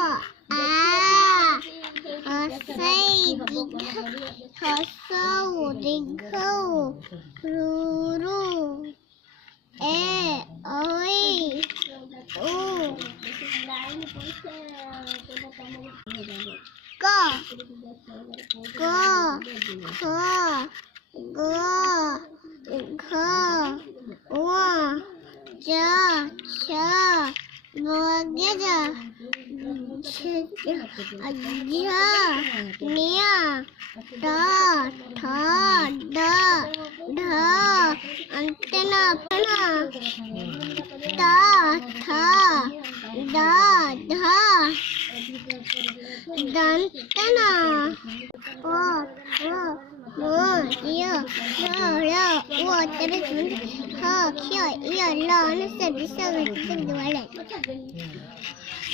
आ हसऊ दीर्घऊ ऋ ए ऐ उ क ख ग घ ङ च छ वगैरह अंतना दंतना